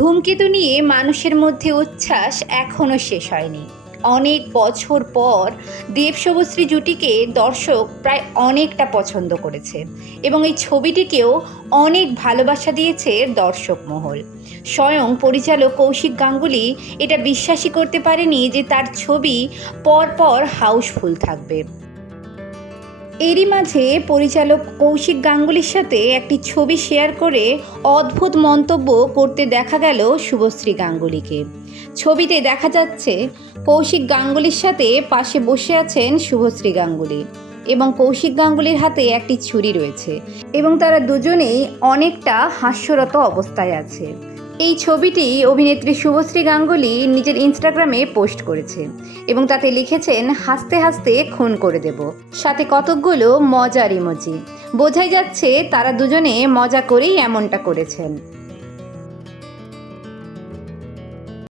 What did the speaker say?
ধূমকেতু নিয়ে মানুষের মধ্যে উচ্ছ্বাস এখনও শেষ হয়নি। অনেক বছর পর দেব শুভশ্রী জুটিকে দর্শক প্রায় অনেকটা পছন্দ করেছে এবং এই ছবিটিকেও অনেক ভালোবাসা দিয়েছে দর্শক মহল। স্বয়ং পরিচালক কৌশিক গাঙ্গুলি এটা বিশ্বাসই করতে পারেনি যে তার ছবি পরপর হাউসফুল থাকবে। এরই মাঝে পরিচালক কৌশিক গাঙ্গুলির সাথে একটি ছবি শেয়ার করে অদ্ভুত মন্তব্য করতে দেখা গেল শুভশ্রী গাঙ্গুলিকে। ছবিতে দেখা যাচ্ছে কৌশিক গাঙ্গুলির সাথে পাশে বসে আছেন শুভশ্রী গাঙ্গুলি এবং কৌশিক গাঙ্গুলির হাতে একটি ছুরি রয়েছে এবং তারা দুজনেই অনেকটা হাস্যরত অবস্থায় আছে। এই ছবিটি অভিনেত্রী শুভশ্রী গাঙ্গুলি নিজের ইনস্টাগ্রামে পোস্ট করেছে এবং তাতে লিখেছেন, হাসতে হাসতে খুন করে দেব, সাথে কতকগুলো মজার ইমোজি। বোঝাই যাচ্ছে তারা দুজনে মজা করেই এমনটা করেছেন।